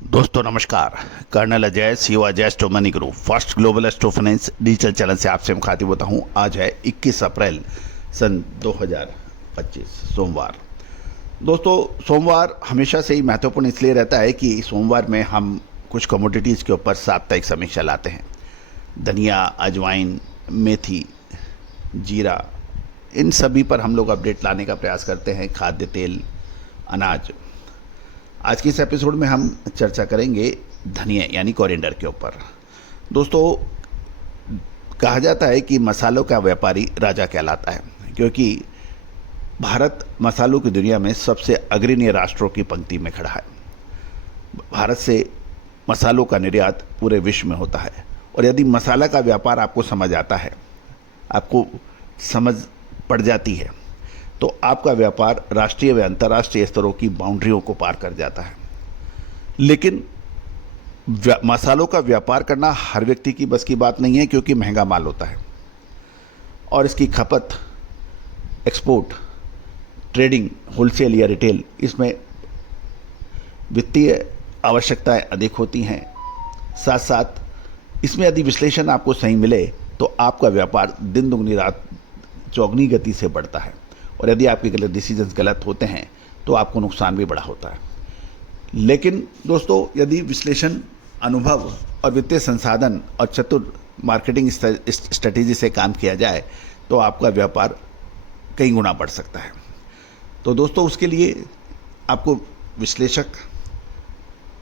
दोस्तों नमस्कार। Colonel Ajay, CEO Ajay astro money group, first global astro finance digital channel से आपसे मुखातिब होता हूं। आज है 21 अप्रैल सन 2025 सोमवार। दोस्तों सोमवार हमेशा से ही महत्वपूर्ण इसलिए रहता है कि सोमवार में हम कुछ कमोडिटीज़ के ऊपर साप्ताहिक समीक्षा लाते हैं। धनिया, अजवाइन, मेथी, जीरा, इन सभी पर हम लोग अपडेट लाने का प्रयास करते हैं। खाद्य तेल, अनाज। आज के इस एपिसोड में हम चर्चा करेंगे धनिया यानी कोरिएंडर के ऊपर। दोस्तों कहा जाता है कि मसालों का व्यापारी राजा कहलाता है, क्योंकि भारत मसालों की दुनिया में सबसे अग्रणी राष्ट्रों की पंक्ति में खड़ा है। भारत से मसालों का निर्यात पूरे विश्व में होता है, और यदि मसाला का व्यापार आपको समझ आता है, आपको समझ पड़ जाती है, तो आपका व्यापार राष्ट्रीय व अंतर्राष्ट्रीय स्तरों की बाउंड्रियों को पार कर जाता है। लेकिन मसालों का व्यापार करना हर व्यक्ति की बस की बात नहीं है, क्योंकि महंगा माल होता है और इसकी खपत, एक्सपोर्ट, ट्रेडिंग, होलसेल या रिटेल, इसमें वित्तीय आवश्यकताएं अधिक होती हैं। साथ साथ इसमें यदि विश्लेषण आपको सही मिले तो आपका व्यापार दिन दुगनी रात चौगनी गति से बढ़ता है, और यदि आपके गलत डिसीजंस गलत होते हैं तो आपको नुकसान भी बड़ा होता है। लेकिन दोस्तों यदि विश्लेषण, अनुभव और वित्तीय संसाधन और चतुर मार्केटिंग स्ट्रेटेजी से काम किया जाए तो आपका व्यापार कई गुना बढ़ सकता है। तो दोस्तों उसके लिए आपको विश्लेषक,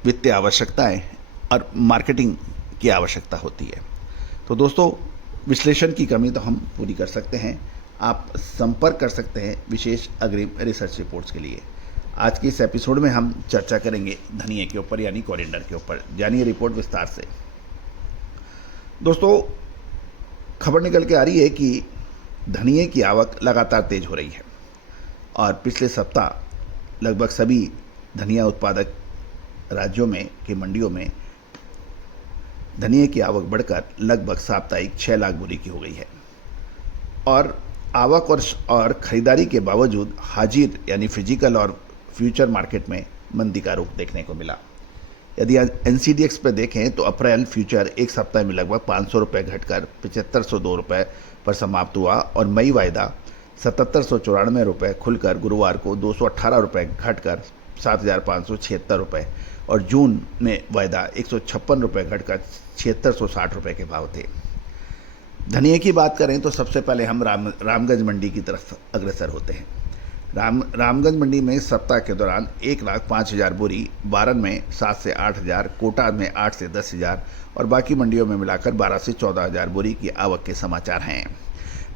वित्तीय आवश्यकताएं और मार्केटिंग की आवश्यकता होती है। तो दोस्तों विश्लेषण की कमी तो हम पूरी कर सकते हैं। आप संपर्क कर सकते हैं विशेष अग्रिम रिसर्च रिपोर्ट्स के लिए। आज के इस एपिसोड में हम चर्चा करेंगे धनिया के ऊपर यानी कोरिएंडर के ऊपर। जानिए रिपोर्ट विस्तार से। दोस्तों खबर निकल के आ रही है कि धनिया की आवक लगातार तेज हो रही है, और पिछले सप्ताह लगभग सभी धनिया उत्पादक राज्यों में की मंडियों में धनिया की आवक बढ़कर लगभग साप्ताहिक 6 लाख बोरी की हो गई है। और आवक और खरीदारी के बावजूद हाजिर यानी फिजिकल और फ्यूचर मार्केट में मंदी का रुख देखने को मिला। यदि एनसीडीएक्स पर देखें तो अप्रैल फ्यूचर एक सप्ताह में लगभग 500 रुपये घटकर 7502 रुपये पर समाप्त हुआ, और मई वायदा 7794 रुपये खुलकर गुरुवार को 218 रुपये घटकर 7576 रुपये, और जून में वायदा 156 रुपये घटकर 7660 रुपये के भाव थे। धनिया की बात करें तो सबसे पहले हम रामगंज मंडी की तरफ अग्रसर होते हैं। रामगंज मंडी में सप्ताह के दौरान 1,05,000 बोरी, बारन में 7 से 8,000, कोटा में 8 से 10,000 और बाकी मंडियों में मिलाकर 12 से 14,000 बोरी की आवक के समाचार हैं।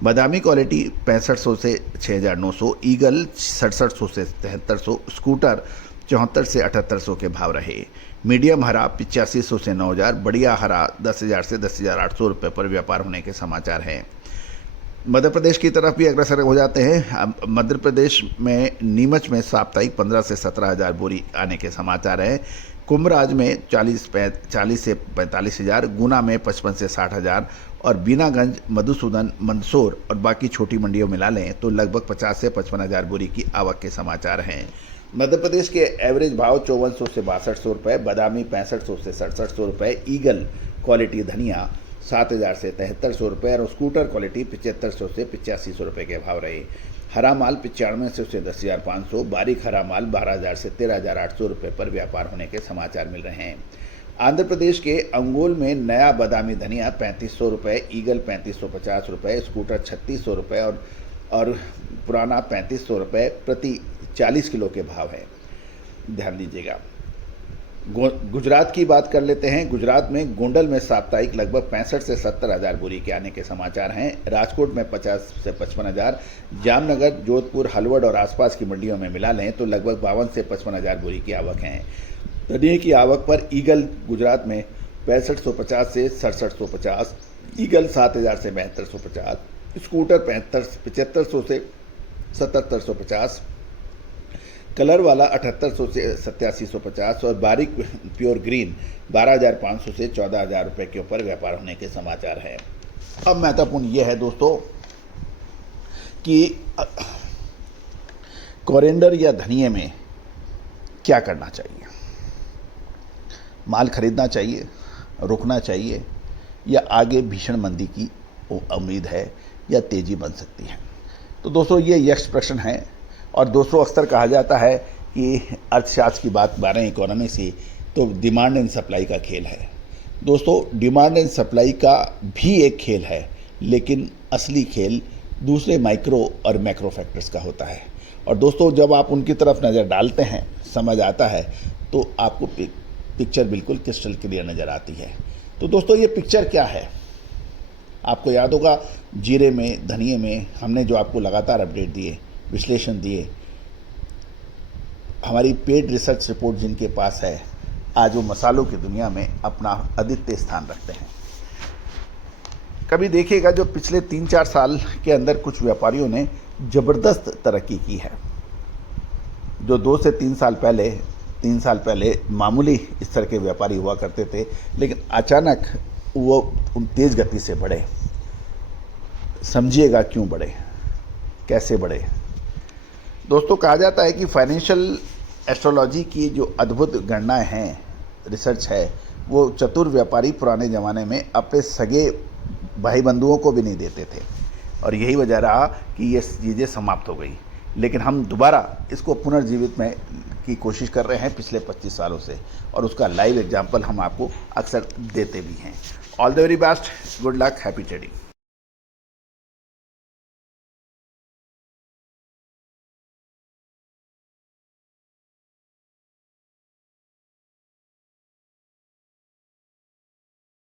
बादामी क्वालिटी 6500 से 6,900, ईगल 6700 से 7300, स्कूटर 74 से 7800 के भाव रहे। मीडियम हरा 8500 से 9,000, बढ़िया हरा 10,000 से 10,800 रुपये पर व्यापार होने के समाचार हैं। मध्य प्रदेश की तरफ भी अग्रसर हो जाते हैं। मध्य प्रदेश में नीमच में साप्ताहिक 15 से 17,000 बोरी आने के समाचार हैं। कुंभराज में 40 से 45,000, गुना में 55 से 60,000, और बीनागंज, मधुसूदन, मंदसौर और बाकी छोटी मंडियों मिला लें तो लगभग 50 से 55,000 बोरी की आवक के समाचार हैं। मध्य प्रदेश के एवरेज भाव 5400 से 6200 रुपये, बादामी 6500 से 6700 रुपये, ईगल क्वालिटी धनिया 7,000 से 7300 रुपये, और स्कूटर क्वालिटी 7500 से 8500 रुपये के भाव रहे। हरा माल 9500 से 10,500, बारीक हरा माल 12,000 से 13,800 रुपये पर व्यापार होने के समाचार मिल रहे हैं। आंध्र प्रदेश के अंगोल में नया बादामी धनिया 3500 रुपये, ईगल 3550 रुपये, स्कूटर 3600 रुपये और पुराना 3500 रुपये प्रति 40 किलो के भाव है। ध्यान दीजिएगा। गुजरात की बात कर लेते हैं। गुजरात में गोंडल में साप्ताहिक लगभग 65 से 70,000 बोरी के आने के समाचार हैं। राजकोट में 50 से 55,000, जामनगर, जोधपुर, हलवड़ और आसपास की मंडियों में मिला लें तो लगभग 52 से 55,000 बोरी की आवक है। धनिया की आवक पर ईगल गुजरात में 6550 से 6750, ईगल 7,000 से 7250, स्कूटर 7500 से 7750, कलर वाला 7800 से 8750 और बारीक प्योर ग्रीन 12,500 से 14,000 रुपये के ऊपर व्यापार होने के समाचार हैं। अब महत्वपूर्ण यह है दोस्तों कि कोरिएंडर या धनिये में क्या करना चाहिए। माल खरीदना चाहिए, रुकना चाहिए, या आगे भीषण मंदी की उम्मीद है या तेज़ी बन सकती है। तो दोस्तों ये यक्ष प्रश्न है। और दोस्तों अक्सर कहा जाता है कि अर्थशास्त्र की बात 12 इकोनॉमी से तो डिमांड एंड सप्लाई का खेल है। दोस्तों डिमांड एंड सप्लाई का भी एक खेल है, लेकिन असली खेल दूसरे माइक्रो और मैक्रो फैक्टर्स का होता है। और दोस्तों जब आप उनकी तरफ नज़र डालते हैं, समझ आता है, तो आपको पिक्चर बिल्कुल क्रिस्टल क्लियर नज़र आती है। तो दोस्तों ये पिक्चर क्या है? आपको याद होगा जीरे में, धनिये में हमने जो आपको लगातार अपडेट दिए, विश्लेषण दिए, हमारी पेड रिसर्च रिपोर्ट जिनके पास है, आज वो मसालों की दुनिया में अपना अद्वितीय स्थान रखते हैं। कभी देखिएगा जो पिछले 3-4 साल के अंदर कुछ व्यापारियों ने ज़बरदस्त तरक्की की है। जो 2 से 3 साल पहले मामूली इस तरह के व्यापारी हुआ करते थे, लेकिन अचानक वो तेज़ गति से बढ़े। समझिएगा क्यों बढ़े, कैसे बढ़े। दोस्तों कहा जाता है कि फाइनेंशियल एस्ट्रोलॉजी की जो अद्भुत गणनाएं हैं, रिसर्च है, वो चतुर व्यापारी पुराने ज़माने में अपने सगे भाई बंधुओं को भी नहीं देते थे, और यही वजह रहा कि ये चीज़ें समाप्त हो गई। लेकिन हम दोबारा इसको पुनर्जीवित में की कोशिश कर रहे हैं पिछले 25 सालों से, और उसका लाइव एग्जाम्पल हम आपको अक्सर देते भी हैं। All the very best, good luck, happy trading.